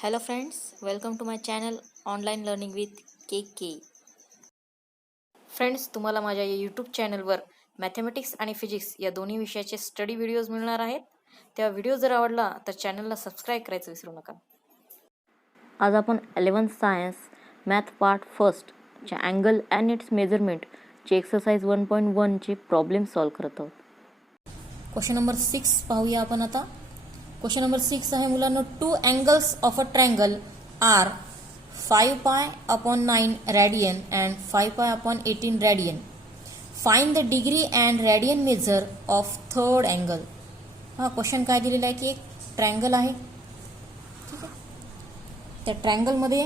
Hello friends, welcome to my channel Online Learning with KK. Friends, तुम्हाला माझ्या या YouTube चॅनलवर मॅथेमॅटिक्स आणि फिजिक्स या दोन्ही विषयाचे स्टडी व्हिडिओज मिळणार आहेत. त्या व्हिडिओ जर आवडला तर चॅनलला सबस्क्राईब करायचं विसरू नका. आज आपण 11th science math part first च्या अँगल अँड इट्स मेजरमेंट चे एक्सरसाइज 1.1 चे प्रॉब्लेम सॉल्व करत आहोत. क्वेश्चन नंबर 6 पाहूया आपण आता. क्वेश्चन नंबर 6 आहे मुलांनो, 2 angles of a triangle are 5 pi upon 9 radian and 5 pi upon 18 radian. Find the degree and radian measure of third angle. हा क्वेश्चन काय दिलेला आहे की एक ट्रायंगल आहे, ठीक आहे. त्या ट्रायंगलमध्ये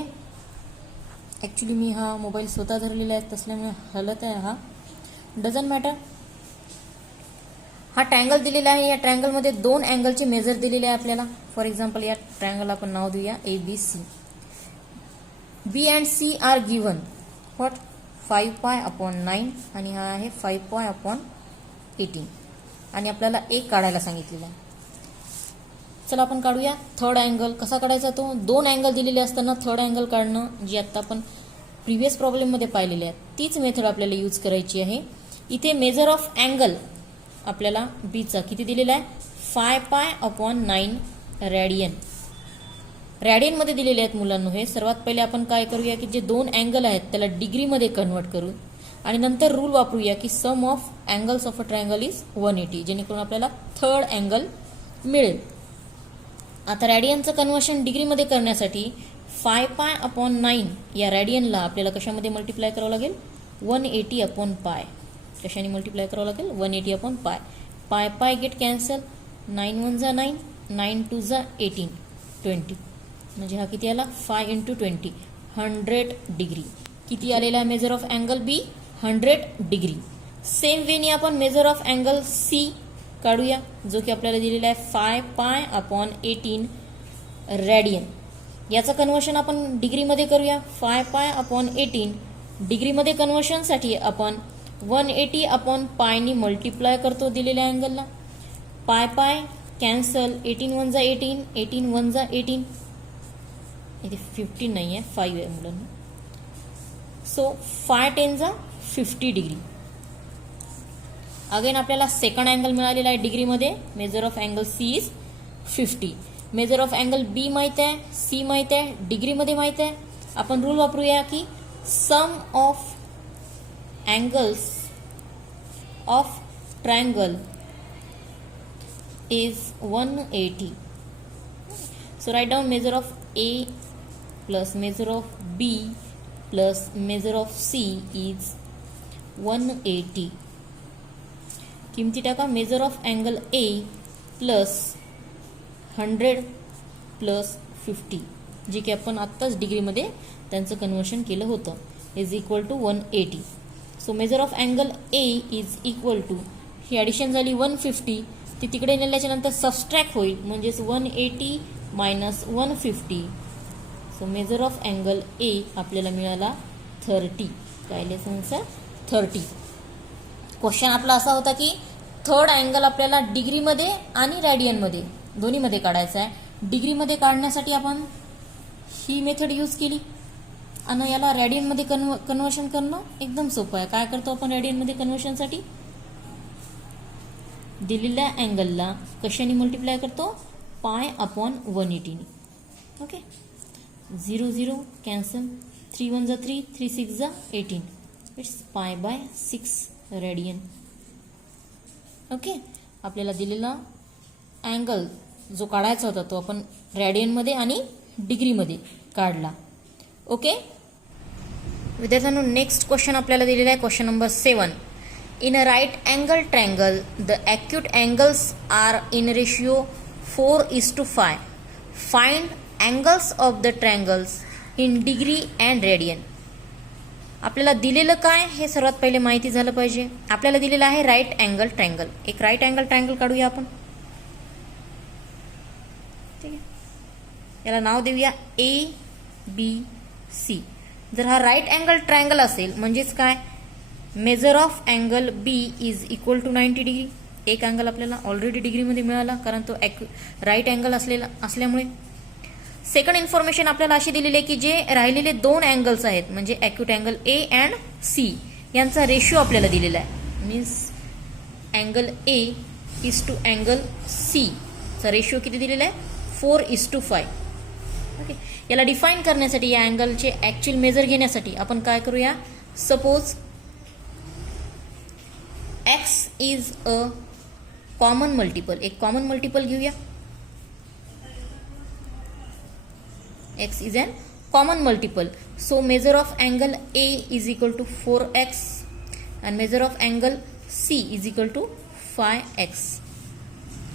ॲक्च्युली मी हा मोबाईल स्वतः धरलेला आहे, तसल्यामुळे हलत आहे, हा डझंट मॅटर. हा ट्रायंगल दिलेला आहे. या ट्रायंगलमध्ये 2 अँगलचे मेजर दिलेले आहे आपल्याला. फॉर एक्झाम्पल या ट्रायंगल आपण नाव देऊया ABC. B and C are given what 5 pi upon 9 आणि हा आहे 5 पाय अपॉन 18 आणि आपल्याला एक काढायला सांगितलेला आहे. चला आपण काढूया थर्ड अँगल. कसा काढायचा तो? 2 अँगल दिलेले असताना थर्ड अँगल काढणं, जी आता आपण प्रिव्हियस प्रॉब्लेममध्ये पाहिलेली आहे, तीच मेथड आपल्याला यूज करायची आहे. इथे मेजर ऑफ अँगल आपल्याला बीचा किती दिलेला आहे? 5 पाय अपॉन 9 रॅडियन. रॅडियनमध्ये दिलेले आहेत मुलांनो हे. सर्वात पहिले आपण काय करूया की जे 2 अँगल आहेत त्याला डिग्रीमध्ये कन्वर्ट करू आणि नंतर रूल वापरूया की sum of angles of a triangle is 180, जेणेकरून आपल्याला थर्ड अँगल मिळेल. आता रॅडियनचं कन्व्हर्शन डिग्रीमध्ये करण्यासाठी 5 पाय अपॉन 9 या रॅडियनला आपल्याला कशामध्ये मल्टिप्लाय करावं लागेल? 180 अपॉन पाय. कशाने मल्टिप्लाय करावं लागेल? 180 अपॉन पाय. पाय पाय गेट कॅन्सल. 9 1 जा 9, 9 2 जा 18, 20. म्हणजे हा किती आला? 5 × 20, 100 डिग्री. किती आलेला आहे measure of angle B? 100 degree. Same वेनी आपण मेजर ऑफ अँगल सी काढूया, जो की आपल्याला दिलेला आहे 5 पाय अपॉन 18 रॅडियन. याचं कन्व्हर्शन आपण डिग्रीमध्ये करूया. 5 पाय अपॉन 18 डिग्रीमध्ये कन्व्हर्शनसाठी आपण 180 अपॉन पायनी मल्टिप्लाय करतो दिलेल्या अँगलला. पाय पाय कॅन्सल. 18 1 जा 18, 18 1 जा 18. इथे 15 नाही आहे, 5 आहे मुलांना. सो 5 10 जा 50 डिग्री. अगेन आपल्याला सेकंड अँगल मिळालेला आहे डिग्रीमध्ये. Measure of angle C is 50. Measure of angle B माहित आहे, सी माहित आहे, डिग्रीमध्ये माहित आहे. आपण रूल वापरूया की sum of angles of triangle is 180. So write down measure of A plus measure of B plus measure of C is 180. किमती टाका. Major of angle A plus 100 plus 50, जे की आपण आत्ताच डिग्रीमध्ये त्यांचं कन्व्हर्शन केलं होतं, is equal to 180. So measure of angle A is equal to, ही ॲडिशन झाली 150, ती तिकडे नेल्याच्या नंतर सबस्ट्रॅक्ट होईल, म्हणजेच 180 minus 150. So measure of angle A आपल्याला मिळाला 30. काय लिहायचं आन्सर? 30. क्वेश्चन आपला असा होता की थर्ड अँगल आपल्याला डिग्रीमध्ये आणि रॅडियनमध्ये दोन्हीमध्ये काढायचा आहे. डिग्रीमध्ये काढण्यासाठी आपण ही मेथड यूज केली आणि याला रॅडियनमध्ये कन्व्हर्शन करणं एकदम सोपं आहे. काय करतो आपण रॅडियनमध्ये कन्व्हर्शनसाठी? दिलेल्या अँगलला कशाने मल्टिप्लाय करतो? पाय अपॉन 180. ओके. 0 0 कॅन्सल. 3 1 जा 3, 3 6 जा 18. It's pi by 6 radian. Okay. आपल्याला दिलेला अँगल जो काढायचा होता तो आपण रॅडियनमध्ये आणि डिग्रीमध्ये काढला. ओके विद्यार्थ्यांनो, नेक्स्ट क्वेश्चन आपल्याला दिलेला आहे. Question number 7. In a right angle triangle the acute angles are in ratio 4:5. Find angles of the triangles in degree and radian. आपल्याला दिलेलं काय हे सर्वात पहिले माहिती झालं पाहिजे. आपल्याला दिलेलं आहे राईट अँगल ट्रायंगल. एक राईट अँगल ट्रायंगल काढूया आपण. ठीक आहे. याला नाव देऊया ABC. जर हा राईट अँगल ट्रायंगल असेल म्हणजेच काय? Measure of angle B is equal to 90 degree. एक अँगल आपल्याला ऑलरेडी डिग्रीमध्ये मिळाला, कारण तो राईट अँगल असल्यामुळे. सेकंड इन्फॉर्मेशन आपल्याला अशी दिलेली आहे की जे राहिलेले दोन अँगल्स आहेत म्हणजे acute angle A and C यांचा रेशिओ आपल्याला दिलेला आहे. Means angle A is to angle C चा रेशिओ किती दिलेला आहे 4:5. ओके, याला डिफाईन करण्यासाठी या अँगलचे ॲक्च्युअल मेजर घेण्यासाठी आपण काय करूया. Suppose x is a common multiple, एक कॉमन मल्टिपल घेऊया. x is an common multiple, so measure of angle A is equal to 4x and measure of angle C is equal to 5x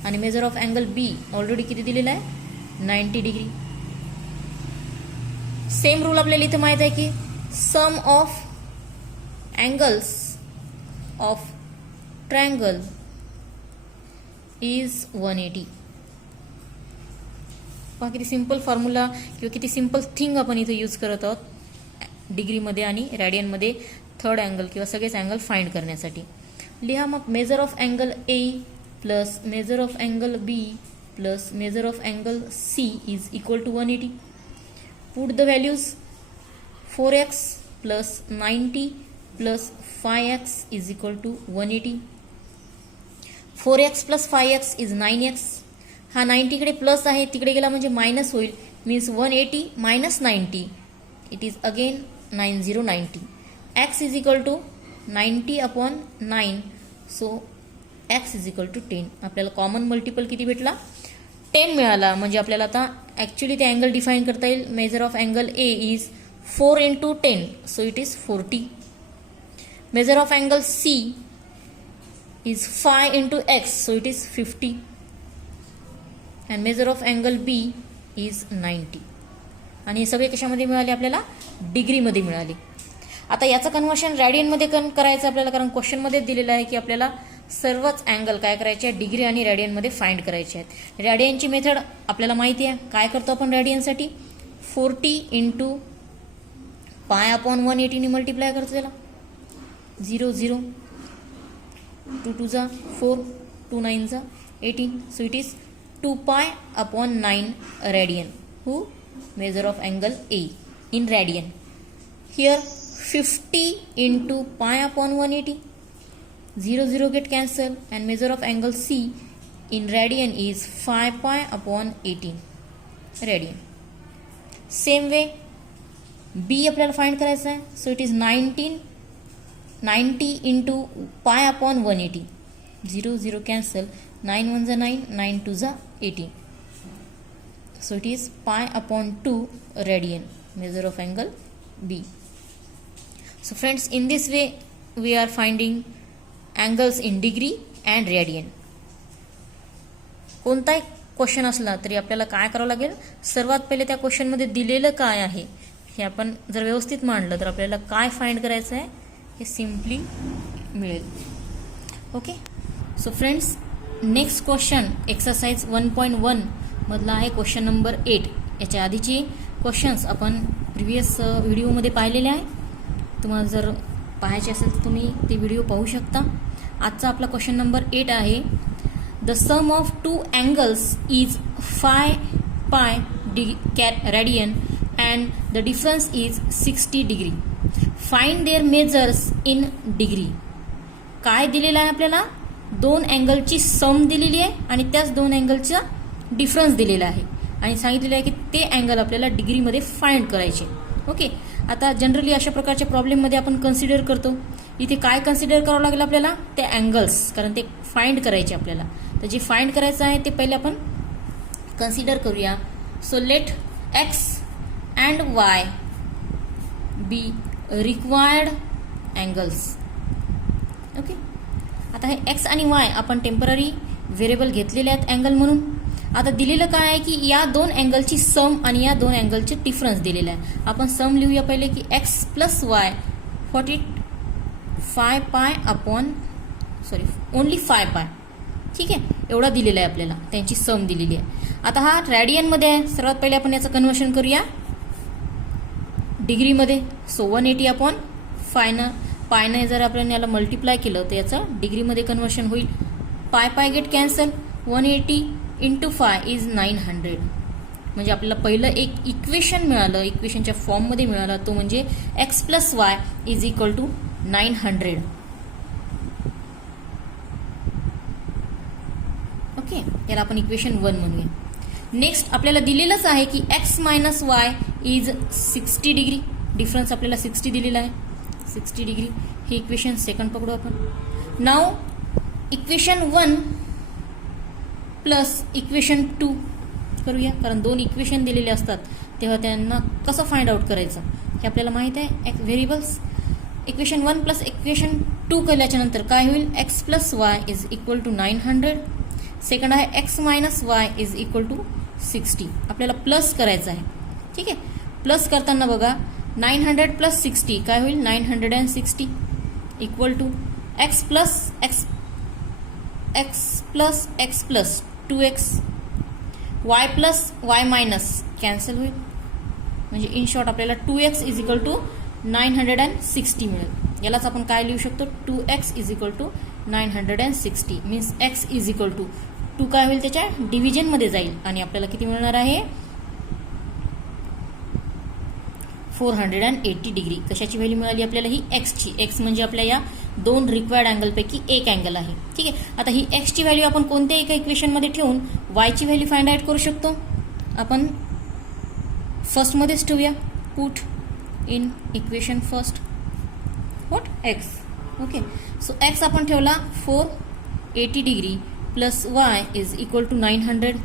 आणि measure of angle B already किती दिलेला आहे 90 degree. Same rule आपल्याला इथे माहित आहे की sum of angles of triangle is 180. पहा किती सिंपल फॉर्म्युला किंवा किती सिंपल थिंग आपण इथे यूज करत आहोत डिग्रीमध्ये आणि रॅडियनमध्ये थर्ड अँगल किंवा सगळेच अँगल फाइंड करण्यासाठी. लिहा मग measure of angle A plus measure of angle B plus measure of angle C is equal to 180. Put the values 4x plus 90 plus 5x is equal to 180. 4x plus 5x is 9x. हा 90 कडे plus आहे तिकडे गेला म्हणजे minus होईल. Means 180 minus 90 it is again 90. x is equal to 90 upon 9 so x is equal to 10. आपल्याला common multiple किती भेटला 10 मिळाला. म्हणजे आपल्याला आता ॲक्च्युली ते अँगल डिफाईन करता येईल. Measure of angle A is 4 into 10 so it is 40. Measure of angle C is 5 into x so it is 50 and measure of angle B is 90. आणि हे सगळे कशामध्ये मिळाले आपल्याला डिग्रीमध्ये मिळाले. आता याचं कन्व्हर्शन रॅडियनमध्ये करायचं आपल्याला, कारण क्वेश्चनमध्ये दिलेलं आहे की आपल्याला सर्वच अँगल काय करायचे आहेत डिग्री आणि रॅडियनमध्ये फाइंड करायचे आहेत. रॅडियनची मेथड आपल्याला माहिती आहे. काय करतो आपण रॅडियनसाठी 40 into पाय अपॉन 180 ने मल्टिप्लाय करतो त्याला 0 0 2 2 जा 4 2 9 जा 18 so it is 2 pi upon 9 radian. Who measure of angle A in radian. Here 50 into pi upon 180 0 0 get cancel and measure of angle C in radian is 5 pi upon 18 radian. Same way B आपल्याला find करायचं आहे. So it is 90 into pi upon 180 0 0 cancel 9 1 जा 9 9 2 जा 18 so it is pi upon 2 radian measure of angle B. So friends, in this way we are finding angles in degree and radian. कोणताही question असला तरी आपल्याला काय करावं लागेल, सर्वात पहिले त्या क्वेश्चनमध्ये दिलेलं काय आहे हे आपण जर व्यवस्थित मांडलं तर आपल्याला काय फाइंड करायचं आहे हे सिम्पली मिळेल. Okay, so friends next question exercise 1.1 मधला आहे क्वेश्चन नंबर 8. याच्या आधीची क्वेश्चन्स आपण प्रिव्हियस व्हिडिओमध्ये पाहिलेले आहे. तुम्हाला जर पाहायचे असेल तर तुम्ही ते व्हिडिओ पाहू शकता. आजचा आपला क्वेश्चन नंबर 8 आहे. The sum of two angles is 5 pi radian and the difference is 60 degree. Find their measures in degree. काय दिलेलं आहे आपल्याला, दोन अँगलची सम दिलेली आहे आणि त्याच दोन अँगलचा डिफरन्स दिलेला आहे आणि सांगितलेलं आहे की ते अँगल आपल्याला डिग्रीमध्ये फाइंड करायचे. ओके, आता जनरली अशा प्रकारच्या प्रॉब्लेममध्ये आपण कन्सिडर करतो. इथे काय कन्सिडर करावं लागेल आपल्याला, ते अँगल्स, कारण ते फाइंड करायचे आपल्याला. तर जे फाइंड करायचं आहे ते पहिले आपण कन्सिडर करूया. So let x and Y be required angles. Okay, आता हे एक्स आणि वाय आपण टेम्पररी व्हेरिएबल घेतलेले आहेत अँगल म्हणून. आता दिलेलं काय आहे की या दोन अँगलची सम आणि या दोन अँगलचे डिफरन्स दिलेला आहे. आपण सम लिहूया पहिले की x plus Y 5 pi upon only 5 पाय. ठीक आहे, एवढा दिलेला आहे आपल्याला, त्यांची सम दिलेली आहे. आता हा रॅडियनमध्ये आहे. सर्वात पहिले आपण याचं कन्व्हर्शन करूया डिग्रीमध्ये. सो 180 अपॉन पायनं जर आपण याला मल्टिप्लाय केलं तर याचं डिग्रीमध्ये कन्व्हर्शन होईल. पाय गेट कॅन्सल. 180 into 5 is 900 म्हणजे आपल्याला पहिलं एक इक्वेशन मिळालं, इक्वेशनच्या फॉर्ममध्ये मिळालं, तो म्हणजे X plus Y is equal to 900. Okay, याला आपण इक्वेशन 1 म्हणूया. नेक्स्ट आपल्याला दिलेलंच आहे की x minus Y is 60 degree. Difference आपल्याला 60 दिलेला आहे, 60 डिग्री. हे इक्वेशन सेकंड पकडू आपण. नाव इक्वेशन 1 प्लस इक्वेशन 2 करूया, कारण दोन इक्वेशन दिलेले असतात तेव्हा त्यांना कसं फाइंड आउट करायचं हे आपल्याला माहित आहे. व्हेरिएबल्स इक्वेशन 1 प्लस इक्वेशन 2 केल्याच्या नंतर काय होईल, X plus Y is equal to 900. Second आहे X minus Y is equal to 60. आपल्याला प्लस करायचं आहे. ठीक आहे, प्लस करताना बघा 900 प्लस 60 काय होईल, 960 equal to X plus X plus 2x, Y plus Y minus cancel होईल. म्हणजे इन शॉर्ट आपल्याला 2x इज इक्वल टू 960 मिळेल. यालाच आपण काय लिहू शकतो, 2x is equal to 960 means x is equal to 2 काय होईल, त्याच्या डिव्हिजनमध्ये जाईल आणि आपल्याला किती मिळणार आहे, 480 डिग्री. कशाची व्हॅल्यू मिळाली आपल्याला, ही एक्सची. एक्स म्हणजे आपल्या या दोन रिक्वायर्ड अँगलपैकी एक अँगल आहे. ठीक आहे, आता ही एक्सची व्हॅल्यू आपण कोणत्या एका इक्वेशनमध्ये ठेवून वायची व्हॅल्यू फाइंड आउट करू शकतो. आपण फर्स्टमध्येच ठेवूया, put in equation first what X. Okay, so X आपण ठेवला 480 degree plus Y is equal to 900.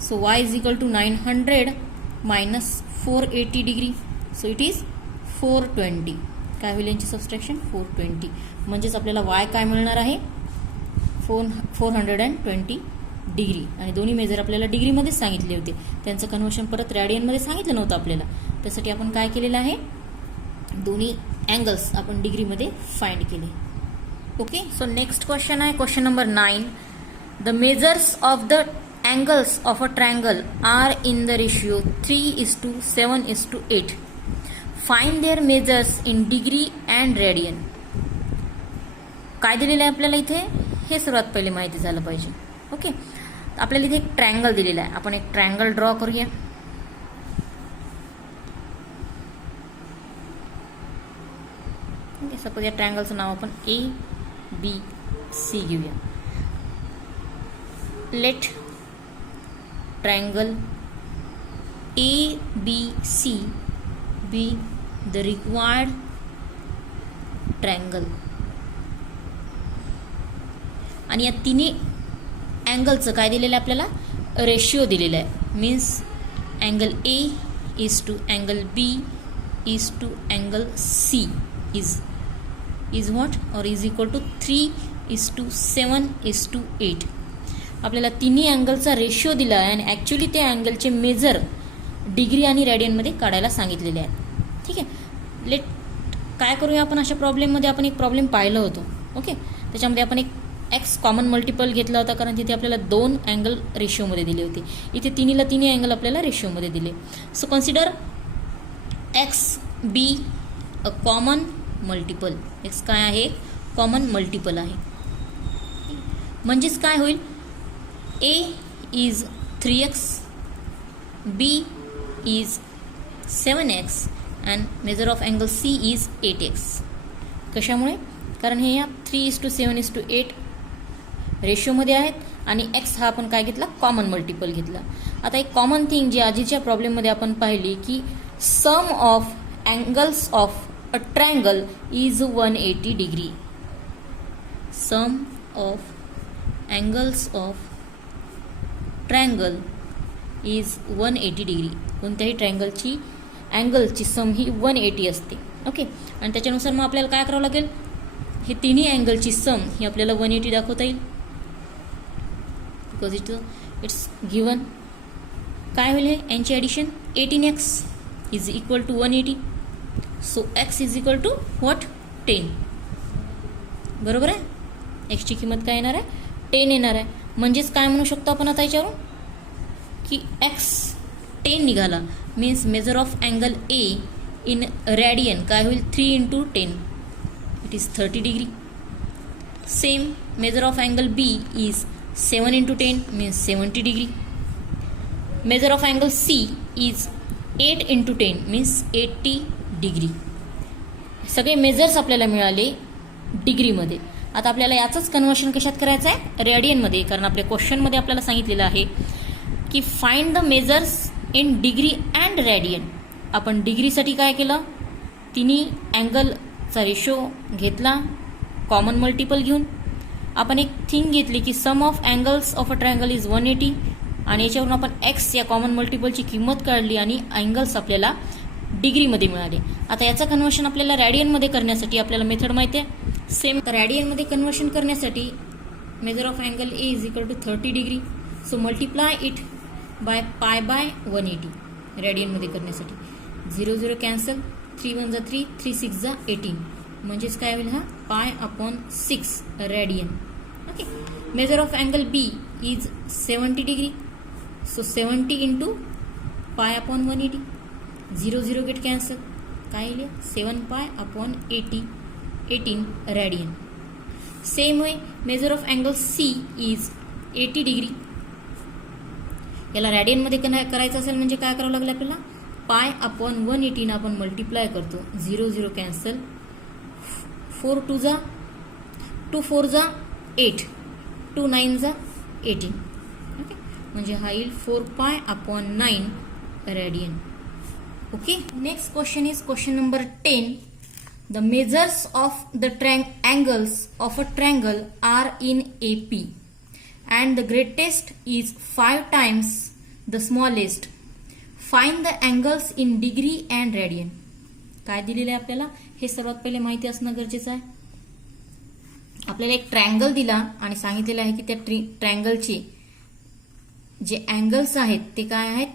So Y is equal to 900 minus 480 degree. So it is 420. काय होईल यांची सबस्ट्रॅक्शन, 420. म्हणजेच आपल्याला वाय काय मिळणार आहे, 420 डिग्री. आणि दोन्ही मेजर आपल्याला डिग्रीमध्येच सांगितले होते, त्यांचं कन्व्हर्शन परत रॅडियनमध्ये सांगितलं नव्हतं आपल्याला. त्यासाठी आपण काय केलेलं आहे, दोन्ही अँगल्स आपण डिग्रीमध्ये फाइंड केले. ओके, सो नेक्स्ट क्वेश्चन आहे question number 9. The measures of the angles of a triangle are in the ratio 3:7:8. Find their measures in degree and radian. काय दिलेलं आहे आपल्याला इथे, हे सर्वात पहिले माहिती झालं पाहिजे. ओके, आपल्याला इथे एक ट्रायंगल दिलेला आहे. आपण एक ट्रायंगल ड्रॉ करूया. सपोज या ट्रायंगलचं नाव आपण ABC घेऊया. Let triangle ABC be the required triangle. आणि या तिन्ही अँगलचं काय दिलेलं आहे आपल्याला, रेशिओ दिलेला आहे. Means angle A is to angle B is to angle C is what or is equal to 3:7:8. आपल्याला तिन्ही अँगलचा रेशिओ दिला आहे आणि ॲक्च्युली त्या अँगलचे मेजर डिग्री आणि रॅडियनमध्ये काढायला सांगितलेले आहेत. ठीक आहे, लेट काय करूया आपण, अशा प्रॉब्लेममध्ये आपण एक प्रॉब्लेम पाहिलं होतं. ओके, त्याच्यामध्ये आपण एक एक्स कॉमन मल्टिपल घेतला होता, कारण तिथे आपल्याला दोन अँगल रेशिओमध्ये दिले होते. इथे तिन्ही अँगल आपल्याला रेशिओमध्ये दिले. So consider x be a common multiple. X काय आहे, कॉमन मल्टिपल आहे. म्हणजेच काय होईल, A is 3x, B is 7x and measure of angle C is 8x. कशामुळे, कारण हे या 3:7:8 रेशिओमध्ये आहेत आणि x हा आपण काय घेतला, कॉमन मल्टिपल घेतला. आता एक कॉमन थिंग जी आजीच्या प्रॉब्लेममध्ये आपण पाहिली की sum of angles of a triangle is 180 degree. Sum of angles of triangle is 180 degree. कोणत्याही ट्रायंगलची अँगलची सम ही 180 असते. ओके, आणि त्याच्यानुसार मग आपल्याला काय करावं लागेल, हे तिन्ही अँगलची सम ही आपल्याला 180 दाखवता येईल. Because it's given. काय होईल, यांची addition 18x is equal to 180. So x is equal to what, 10. बरोबर आहे, एक्सची किंमत काय येणार आहे, 10 येणार आहे. म्हणजेच काय म्हणू शकतो आपण आता याच्यावरून की x 10 निघाला. Means measure of angle A in radian काय होईल, 3 × 10 it is 30 degree. Same measure of angle B is 7 × 10 means 70 degree. Measure of angle C is 8 into 10 means 80 degree. सगळे मेजर्स आपल्याला मिळाले डिग्रीमध्ये. आता आपल्याला याचंच कन्व्हर्शन कशात करायचं आहे, रेडियनमध्ये. कारण आपल्या क्वेश्चनमध्ये आपल्याला सांगितलेलं आहे की find the measures in degree and radian. आपण डिग्रीसाठी काय केलं, तिन्ही अँगलचा रेशो घेतला कॉमन मल्टिपल घेऊन. आपण एक थिंग घेतली की sum of angles of a triangle is 180 आणि याच्यावरून आपण एक्स या कॉमन मल्टिपलची किंमत काढली आणि अँगल्स आपल्याला डिग्रीमध्ये मिळाले. आता याचं कन्व्हर्शन आपल्याला रॅडियनमध्ये करण्यासाठी आपल्याला मेथड माहिती आहे सेम. तर रॅडियनमध्ये कन्व्हर्शन करण्यासाठी measure of angle A is equal to 30 degree. So multiply it by pi by 180. रॅडियनमध्ये करण्यासाठी 0 0 कॅन्सल, 3 1 जा 3, 3 6 जा 18. म्हणजेच काय होईल, हा pi upon 6 radian. Okay. Measure of angle B is 70 degree. So 70 into pi upon 180. 0 0 get cancel, काय येईल 7 pi upon 18 radian. Same way measure of angle C is 80 degree. याला रॅडियनमध्ये करायचं असेल म्हणजे काय करावं लागलं आपल्याला, पाय अपॉन 180 आपण मल्टिप्लाय करतो. 0 0 कॅन्सल, 4 2 जा 2 4 जा 8, 2 9 जा 18. ओके. म्हणजे हा येईल 4 pi upon 9 radian. Okay. Next question is question number 10. The measures of the angles of a triangle are in AP and the greatest is 5 times the smallest. Find the angles in degree and radian. काय दिलेलं आहे आपल्याला, हे सर्वात पहिले माहिती असणं गरजेचं आहे. आपल्याला एक ट्रायंगल दिला आणि सांगितलेलं आहे की त्या ट्रायंगलचे जे अँगल्स आहेत ते काय आहेत,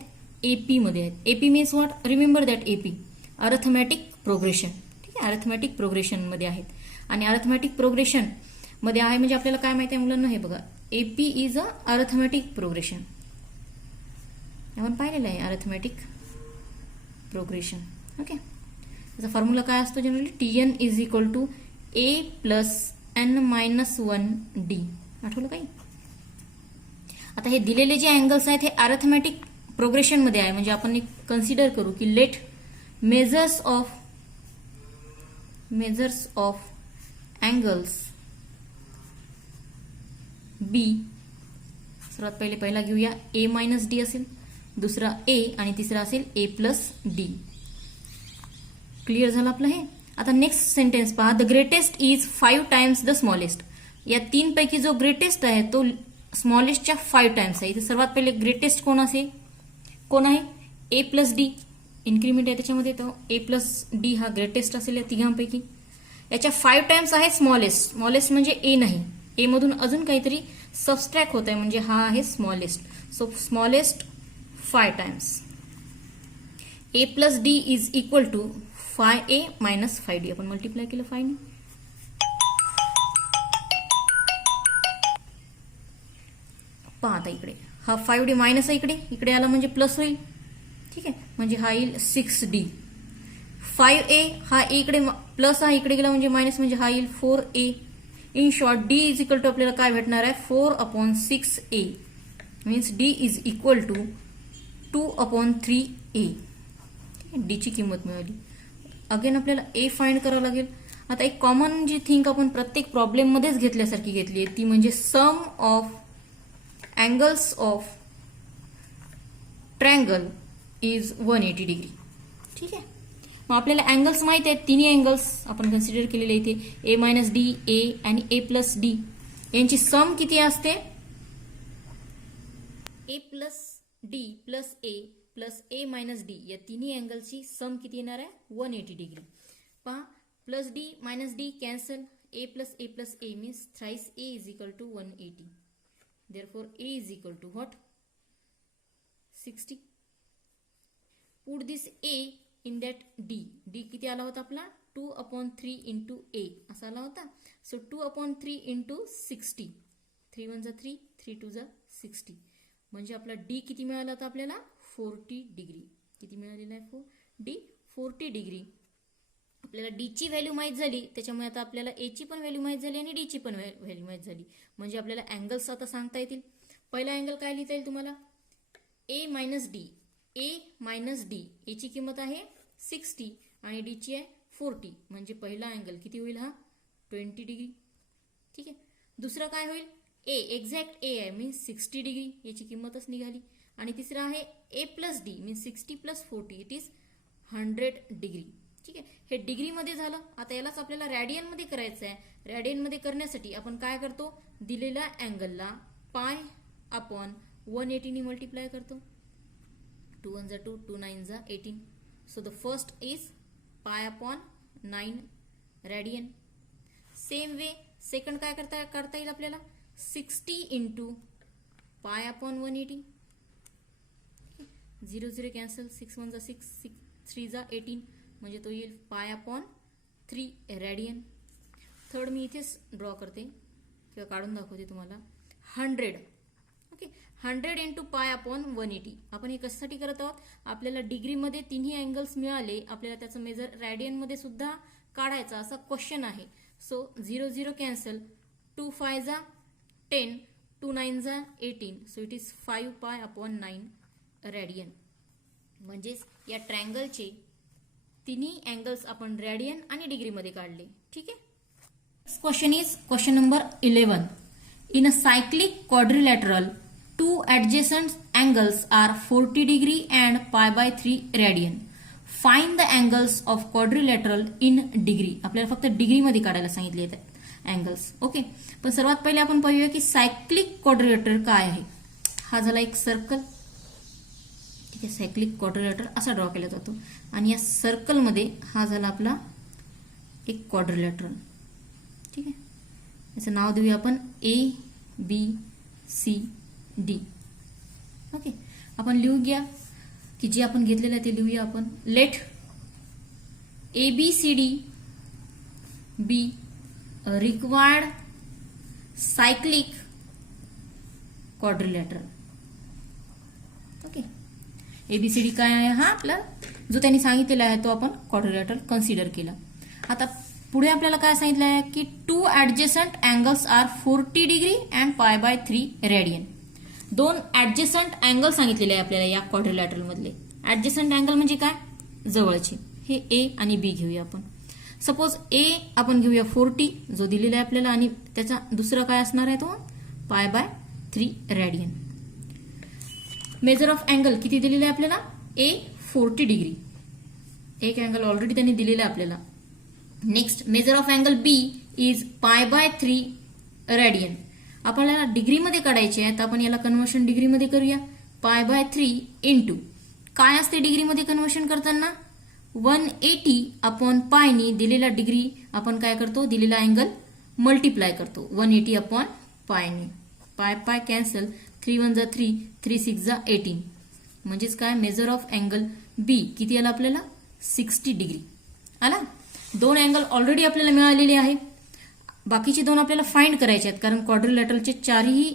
एपी मध्ये आहेत. AP means what, remember that AP arithmetic progression. Arithmetic progression मध्ये आहेत आणि अरिथमॅटिक प्रोग्रेशन मध्ये आहे म्हणजे आपल्याला काय माहिती आहे मुलांना, हे बघा AP is a arithmetic progression. आपण पाहिलेलं आहे अरिथमॅटिक प्रोग्रेशन. ओके. त्याचा फॉर्म्युला काय असतो generally, TN is equal to A plus N minus 1 D. आठवलं काही. आता हे दिलेले जे अँगल्स आहेत हे अरिथमॅटिक प्रोग्रेशन मध्ये आहे म्हणजे आपण कन्सिडर करू की late measures of angles be. सर्वात पहिले पहिला घेऊया, ए मायनस डी असेल, दुसरा ए आणि तिसरा असेल ए प्लस डी. क्लिअर झालं आपलं हे. आता नेक्स्ट सेंटेन्स पहा, the greatest is 5 times the smallest. या 3 पैकी जो ग्रेटेस्ट आहे तो स्मॉलेस्टच्या 5 टाइम्स आहे. इथे सर्वात पहिले ग्रेटेस्ट कोण आहे, ए प्लस डी. इन्क्रीमेंट आहे त्याच्यामध्ये, तो ए प्लस डी हा ग्रेटेस्ट असेल या तिघांपैकी. याच्या 5 टाइम्स आहे स्मॉलेस्ट. स्मॉलेस्ट म्हणजे ए नाही, ए मधून अजून काहीतरी सबस्ट्रॅक्ट होत आहे म्हणजे हा आहे smallest. So smallest 5 times. A plus D is equal to 5a minus 5d. आपण मल्टिप्लाय केलं 5 ने. पहा आता इकडे हा 5d मायनस आहे, इकडे आला म्हणजे प्लस होईल. ठीक आहे, म्हणजे हा येईल 6d. 5a हा इकडे प्लस आहे, इकडे गेला म्हणजे मायनस, म्हणजे हा येईल 4a. In short D is equal to आपल्याला काय भेटणार आहे, 4/6a. Means D is equal to 2/3a. D ची किंमत मिळाली. अगेन आपल्याला ए फाइंड करावं लागेल. आता एक कॉमन जी थिंक आपण प्रत्येक प्रॉब्लेम मध्येच घेतल्यासारखी घेतली आहे ती म्हणजे sum of angles of triangle is 180 degree. ठीक आहे, मग आपल्याला अँगल्स माहित आहेत, तिन्ही अँगल्स आपण कन्सिडर केलेले इथे, ए मायनस डी, ए आणि ए प्लस डी. यांची सम किती असते, ए प्लस डी प्लस ए प्लस ए मायनस डी. या तिन्ही अँगलची सम किती येणार आहे, 180 डिग्री. पहा, plus D minus D cancel, A plus A means thrice A is equal to 180. Therefore A is equal to what, 60. Put this A in that D. D किती आला होता आपला, 2/3 इंटू ए असा आला होता. So 2/3 into 60. 3 1 जा 3, 3 2 जा 60. म्हणजे आपला डी किती मिळाला होता आपल्याला, 40 डिग्री. किती मिळालेला आहे, डी 40 डिग्री. आपल्याला डी ची व्हॅल्यू माहित झाली, त्याच्यामुळे आता आपल्याला ए ची पण व्हॅल्यू माहित झाली आणि डी ची पण व्हॅल्यू माहित झाली. म्हणजे आपल्याला अँगल्स आता सांगता येतील. पहिला अँगल काय लिहिता येईल तुम्हाला, ए मायनस डी, ए मायनस डी याची किंमत आहे 60 आणि डी ची आहे 40, म्हणजे पहिला अँगल किती होईल हा 20 डिग्री. ठीक आहे. दुसरं काय होईल ए, एक्झॅक्ट ए आहे मीन्स 60 डिग्री, याची किंमतच निघाली. आणि तिसरं आहे A plus D means 60 plus 40 it is 100 degree. ठीक आहे. हे डिग्रीमध्ये झालं. आता यालाच आपल्याला रॅडियनमध्ये करायचं आहे. रॅडियनमध्ये करण्यासाठी आपण काय करतो, दिलेल्या अँगलला पाय अपॉन 180 ने मल्टिप्लाय करतो. 2 1 जा 2, 2 9 जा 18. So the first is pi upon 9 radian. Same way second काय करता येईल आपल्याला, 60 इंटू पाय अपॉन 180. 0 0 कॅन्सल, 6 1 जा 6, 6 3 जा 18, म्हणजे तो येईल पाय अपॉन 3 रॅडियन. थर्ड मी इथेच ड्रॉ करते किंवा काढून दाखवते तुम्हाला. 100. Okay, 100 into pi upon 180. आपण हे कशासाठी करत आहोत, आपल्याला डिग्रीमध्ये तिन्ही अँगल्स मिळाले, आपल्याला त्याचं मेजर रॅडियनमध्ये सुद्धा काढायचा असा क्वेश्चन आहे. सो 0 0 कॅन्सल, 2 5 जा 10, 2 9 जा 18. So it is 5 pi upon 9 radian. म्हणजेच या ट्रायंगलचे तिन्ही अँगल्स आपण रॅडियन आणि डिग्रीमध्ये काढले. ठीक आहे. Question is question number 11. In a cyclic quadrilateral two adjacent angles are 40 degree and pi by 3 radian. Find the angles of quadrilateral in degree. आपल्याला फक्त डिग्री मध्ये काढायला सांगितले आहेत अँगल्स. ओके, पण सर्वात पहिले आपण पाहूया की सायक्लिक क्वाड्रिलेटर काय आहे. हा झाला एक सर्कल. ठीक आहे, सायक्लिक क्वाड्रिलेटर असा ड्रॉ केला जातो आणि या सर्कल मध्ये हा झाला आपला एक क्वाड्रिलेटरल. ठीक आहे, याचं नाव देऊया आपण ABCD. ओके, आपण लिहू घ्या की जे आपण घेतलेलं आहे ते लिहूया आपण. Let ABCD be required cyclic quadrilateral. Okay, ABCD काय आहे, हा आपला जो त्यांनी सांगितलेला आहे तो आपण क्वाड्रिलॅटरल कन्सिडर केला. आता पुढे आपल्याला काय सांगितलं आहे की 2 adjacent angles are 40 degree and pi by 3 radian. 2 adjacent angle सांगितलेले आहे आपल्याला या क्वाड्रिलॅटरल मधले. ऍडजेसंट अँगल म्हणजे काय, जवळचे. हे ए आणि बी घेऊया आपण. सपोज ए आपण घेऊया 40 जो दिलेला आहे आपल्याला, आणि त्याचा दुसरा काय असणार आहे तो pi by 3 radian. Measure of angle किती दिलेला आहे आपल्याला, ए 40 डिग्री. एक अँगल ऑलरेडी त्यांनी दिलेला आहे आपल्याला. Next measure of angle B is pi by 3 radian. आपल्याला डिग्रीमध्ये काढायचे आहे तर आपण याला कन्व्हर्शन डिग्रीमध्ये करूया. पाय बाय 3 इंटू काय असते डिग्रीमध्ये कन्व्हर्शन करताना, 180 अपॉन पायनी दिलेला डिग्री आपण काय करतो, दिलेला अँगल मल्टिप्लाय करतो 180 अपॉन पायनी. पाय पाय कॅन्सल, 3 1 जा 3, 3 6 जा 18. म्हणजेच काय, मेजर ऑफ अँगल बी किती आला आपल्याला 60 डिग्री आला. 2 अँगल ऑलरेडी आपल्याला मिळालेले आहे. बाकीचे 2 आपल्याला फाइंड करायचे आहेत कारण क्वाड्रिलॅटरलचे 4ही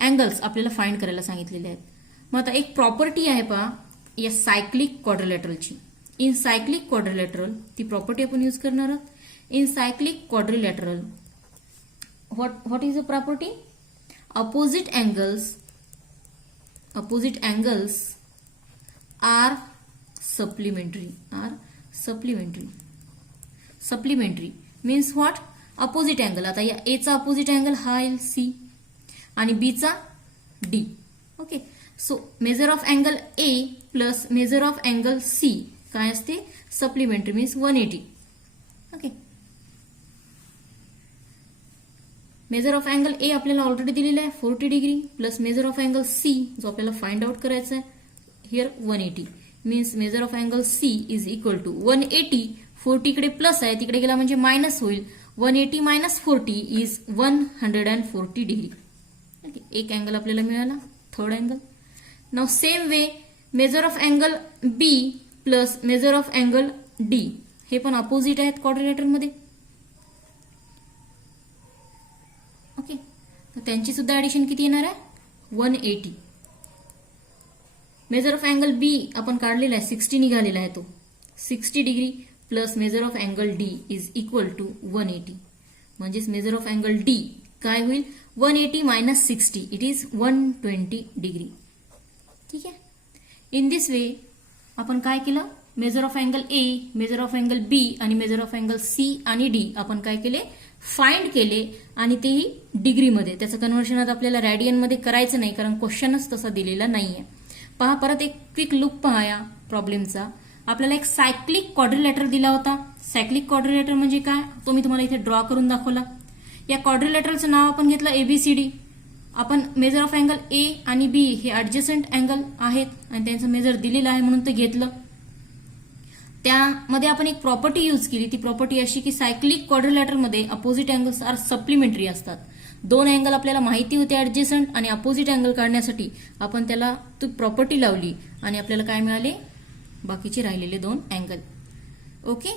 अँगल्स आपल्याला फाइंड करायला सांगितलेले आहेत. मग आता एक प्रॉपर्टी आहे पहा या सायक्लिक क्वाड्रिलॅटरलची. इन सायक्लिक क्वाड्रिलॅटरल ती प्रॉपर्टी आपण यूज करणार आहोत. In cyclic quadrilateral what is the property, opposite angles are supplementary means what, opposite angle. आता या ए चा अपोजिट अँगल हा येईल सी आणि बी चा D. Okay, so measure of angle A plus measure of angle C काय असते, supplementary means 180. Okay, measure of angle A आपल्याला ऑलरेडी दिलेला आहे 40 degree plus measure of angle C जो आपल्याला फाइंड आउट करायचा आहे here 180 means measure of angle C is equal to 180. 40 कडे प्लस आहे तिकडे गेला म्हणजे मायनस होईल. 180 मायनस 40 इज 140 डिग्री. ओके, एक अँगल आपल्याला मिळाला, third angle. Now same way measure of angle B plus measure of angle D हे पण अपोजिट आहेत क्वाड्रिलॅटरल मध्ये. ओके, तर त्यांची सुद्धा ऍडिशन किती येणार आहे 180. मेजर ऑफ अँगल बी आपण काढलेला आहे 60 निघालेला आहे तो 60 degree plus measure of angle D is equal to 180. म्हणजेच मेजर ऑफ अँगल डी काय होईल 180 मायनस 60 इट इज 120 डिग्री. ठीक आहे. इन दिस वे आपण काय केलं, measure of angle A, measure of angle B आणि मेजर ऑफ अँगल सी आणि डी आपण काय केले, फाइंड केले आणि तेही डिग्रीमध्ये. त्याचं कन्व्हर्शन आता आपल्याला रॅडियनमध्ये करायचं नाही कारण क्वेश्चनच तसा दिलेला नाहीये. पहा परत एक क्विक लुक पहा या प्रॉब्लेमचा. आपल्याला एक सायक्लिक क्वाड्रिलेटर दिला होता. सायक्लिक क्वाड्रिलेटर म्हणजे काय, तो मी तुम्हाला इथे ड्रॉ करून दाखवला. या क्वाड्रिलेटरचं नाव आपण घेतलं एबीसीडी. आपण मेजर ऑफ अँगल ए आणि बी हे ऍडजस्टंट अँगल आहेत आणि त्यांचं मेजर दिलेलं आहे म्हणून ते घेतलं. त्यामध्ये आपण एक प्रॉपर्टी यूज केली. ती प्रॉपर्टी अशी की सायक्लिक क्वाड्रिलेटरमध्ये अपोजिट अँगल्स आर सप्लिमेंटरी असतात. दोन अँगल आपल्याला माहिती होते ऍडजस्टंट आणि अपोजिट अँगल काढण्यासाठी आपण त्याला ती प्रॉपर्टी लावली आणि आपल्याला काय मिळाले, बाकीचे राहिलेले दोन अँगल. ओके.